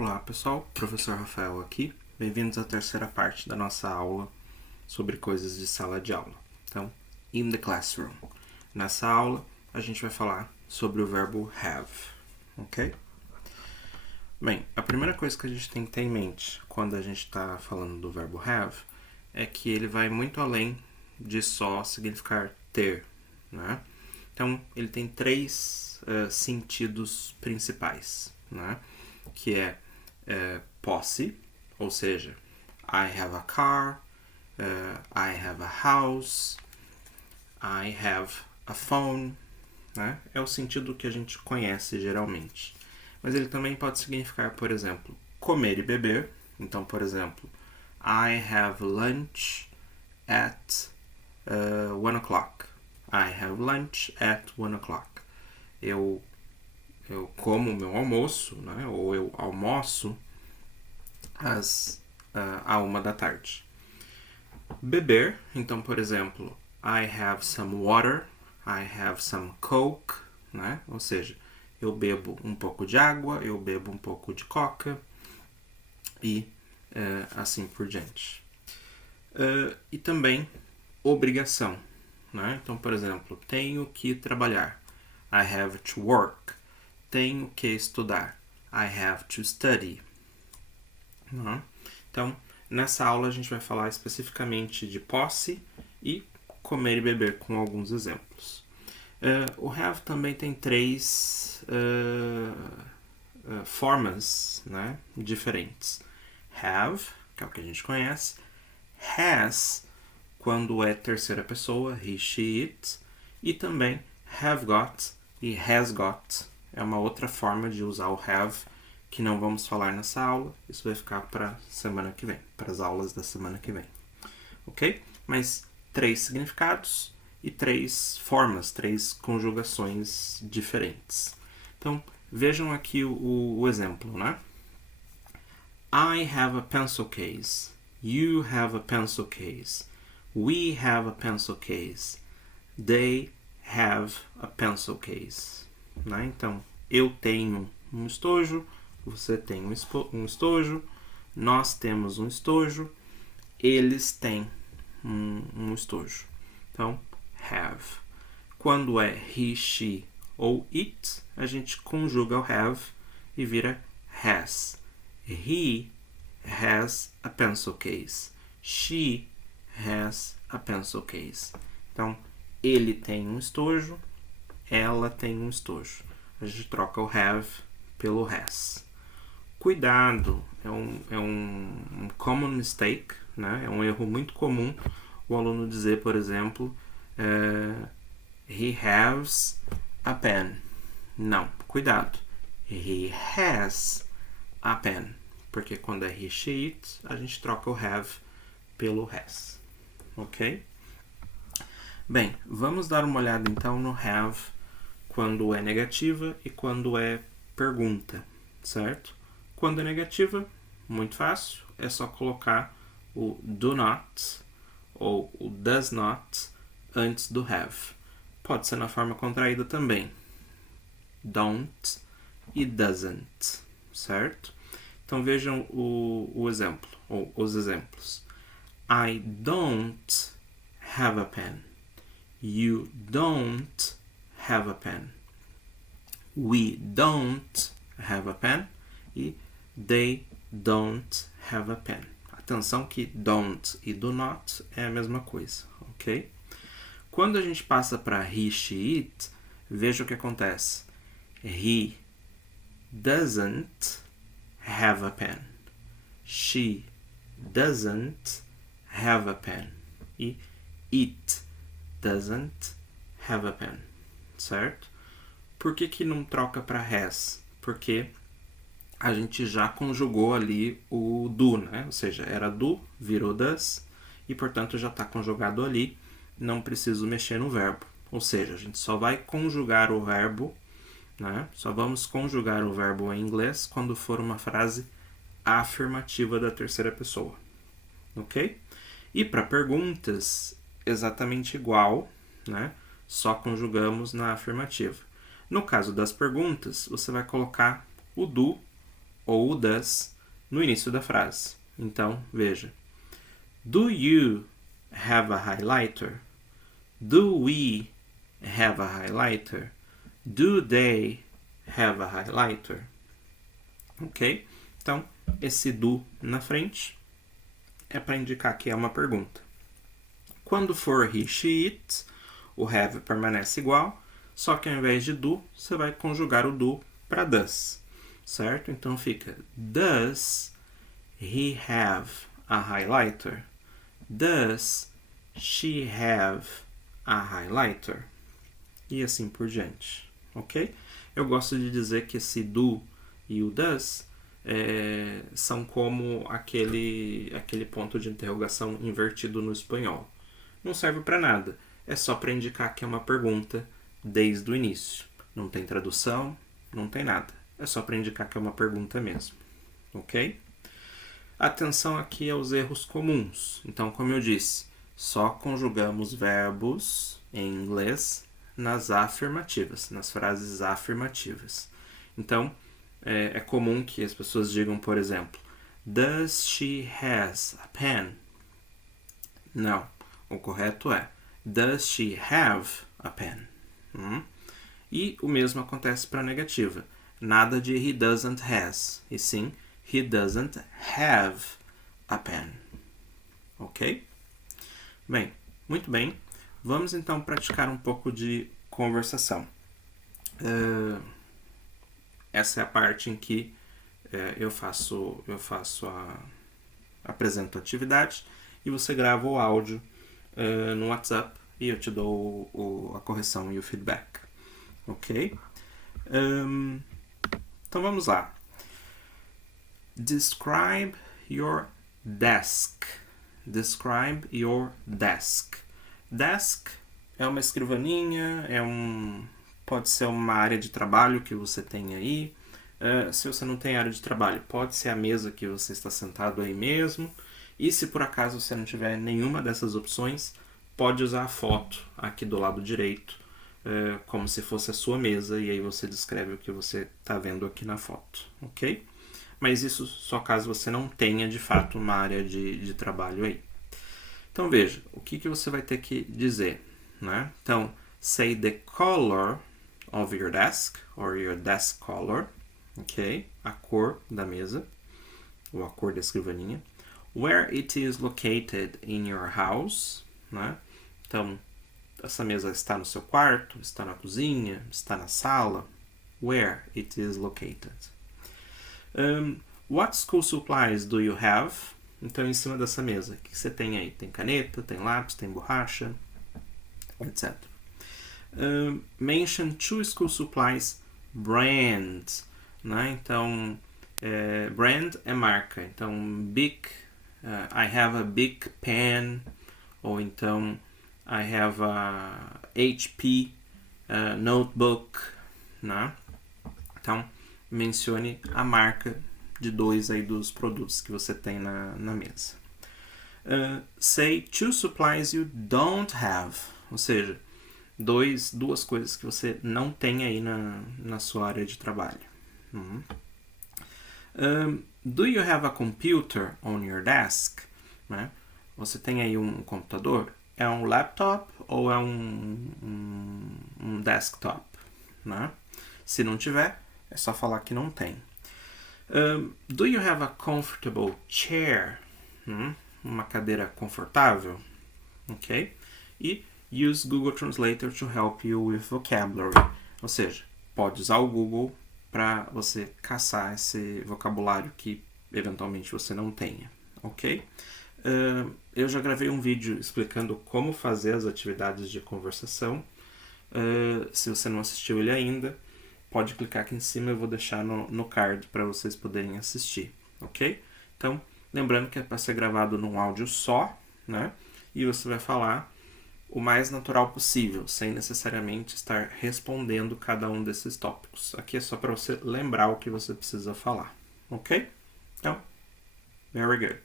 Olá pessoal, professor Rafael aqui. Bem-vindos à terceira parte da nossa aula sobre coisas de sala de aula. Então, in the classroom. Nessa aula, a gente vai falar sobre o verbo have, ok? Bem, a primeira coisa que a gente tem que ter em mente quando a gente está falando do verbo have é que ele vai muito além de só significar ter, né? Então, ele tem três sentidos principais, né? Que é posse, ou seja, I have a car, I have a house, I have a phone, né? É o sentido que a gente conhece geralmente. Mas ele também pode significar, por exemplo, comer e beber. Então, por exemplo, I have lunch at 1 o'clock. I have lunch at 1 o'clock. Eu como o meu almoço, né? Ou eu almoço à 1 da tarde. Beber, então, por exemplo, I have some water, I have some coke, né? Ou seja, eu bebo um pouco de água, eu bebo um pouco de coca e assim por diante. E também obrigação, né? Então, por exemplo, tenho que trabalhar. I have to work. Tenho que estudar. I have to study. Né? Então, nessa aula a gente vai falar especificamente de posse e comer e beber com alguns exemplos. O have também tem três formas, né, diferentes. Have, que é o que a gente conhece. Has, quando é terceira pessoa, he, she, it. E também have got e has got. É uma outra forma de usar o have que não vamos falar nessa aula. Isso vai ficar para semana que vem, para as aulas da semana que vem. Ok? Mas três significados e três formas, três conjugações diferentes. Então, vejam aqui o exemplo, né? I have a pencil case. You have a pencil case. We have a pencil case. They have a pencil case. Né? Então, eu tenho um estojo, você tem um estojo, nós temos um estojo, eles têm um estojo. Então, have. Quando é he, she ou it, a gente conjuga o have e vira has. He has a pencil case. She has a pencil case. Então, ele tem um estojo, ela tem um estojo. A gente troca o have pelo has. Cuidado, é um common mistake, né? É um erro muito comum o aluno dizer, por exemplo, he has a pen. Não, cuidado. He has a pen. Porque quando é he, she, it, a gente troca o have pelo has. Ok? Bem, vamos dar uma olhada então no have quando é negativa e quando é pergunta, certo? Quando é negativa, muito fácil, é só colocar o do not ou o does not antes do have. Pode ser na forma contraída também. Don't e doesn't, certo? Então vejam o exemplo, ou os exemplos. I don't have a pen. You don't have a pen. We don't have a pen. E they don't have a pen. Atenção que don't e do not é a mesma coisa, ok? Quando a gente passa para he, she, it, veja o que acontece. He doesn't have a pen. She doesn't have a pen. E it doesn't have a pen. Certo? Por que não troca para has? Porque a gente já conjugou ali o do, né? Ou seja, era do, virou does, e portanto já está conjugado ali, não preciso mexer no verbo. Ou seja, a gente só vai conjugar o verbo, né? Só vamos conjugar o verbo em inglês quando for uma frase afirmativa da terceira pessoa. Ok? E para perguntas, exatamente igual, né? Só conjugamos na afirmativa. No caso das perguntas, você vai colocar o do ou o does no início da frase. Então, veja. Do you have a highlighter? Do we have a highlighter? Do they have a highlighter? Ok? Então, esse do na frente é para indicar que é uma pergunta. Quando for he, she, it, o have permanece igual, só que ao invés de do, você vai conjugar o do para does, certo? Então fica does he have a highlighter? Does she have a highlighter? E assim por diante, ok? Eu gosto de dizer que esse do e o does são como aquele ponto de interrogação invertido no espanhol. Não serve para nada, é só para indicar que é uma pergunta desde o início. Não tem tradução, não tem nada. É só para indicar que é uma pergunta mesmo, ok? Atenção aqui aos erros comuns. Então, como eu disse, só conjugamos verbos em inglês nas afirmativas, nas frases afirmativas. Então, é comum que as pessoas digam, por exemplo, Does she has a pen? Não. O correto é Does she have a pen? E o mesmo acontece para a negativa. Nada de he doesn't has, e sim he doesn't have a pen. Ok? Bem, muito bem. Vamos então praticar um pouco de conversação. Essa é a parte em que eu apresento a atividade e você grava o áudio no WhatsApp e eu te dou a correção e o feedback. Ok? Então vamos lá. Describe your desk. Describe your desk. Desk é uma escrivaninha, pode ser uma área de trabalho que você tem aí. Se você não tem área de trabalho, pode ser a mesa que você está sentado aí mesmo. E se por acaso você não tiver nenhuma dessas opções, pode usar a foto aqui do lado direito, como se fosse a sua mesa, e aí você descreve o que você está vendo aqui na foto, ok? Mas isso só caso você não tenha de fato uma área de trabalho aí. Então veja, o que você vai ter que dizer, né? Então, say the color of your desk, or your desk color, ok? A cor da mesa, ou a cor da escrivaninha. Where it is located in your house, né? Então, essa mesa está no seu quarto, está na cozinha, está na sala. Where it is located. What school supplies do you have? Então, em cima dessa mesa, o que você tem aí? Tem caneta, tem lápis, tem borracha, etc. Mention two school supplies brands, né? Então, brand é marca. Então, I have a big pen, ou então I have a HP notebook, né? Então, mencione a marca de dois aí dos produtos que você tem na mesa. Say two supplies you don't have, ou seja, duas coisas que você não tem aí na sua área de trabalho. Do you have a computer on your desk? Né? Você tem aí um computador? É um laptop ou é um desktop? Né? Se não tiver, é só falar que não tem. Do you have a comfortable chair? Uma cadeira confortável? Ok? E use Google Translator to help you with vocabulary. Ou seja, pode usar o Google para você caçar esse vocabulário que eventualmente você não tenha. Ok? Eu já gravei um vídeo explicando como fazer as atividades de conversação. Se você não assistiu ele ainda, pode clicar aqui em cima, eu vou deixar no card para vocês poderem assistir, ok? Então, lembrando que é para ser gravado num áudio só, né? E você vai falar o mais natural possível, sem necessariamente estar respondendo cada um desses tópicos. Aqui é só para você lembrar o que você precisa falar, ok? Então, very good.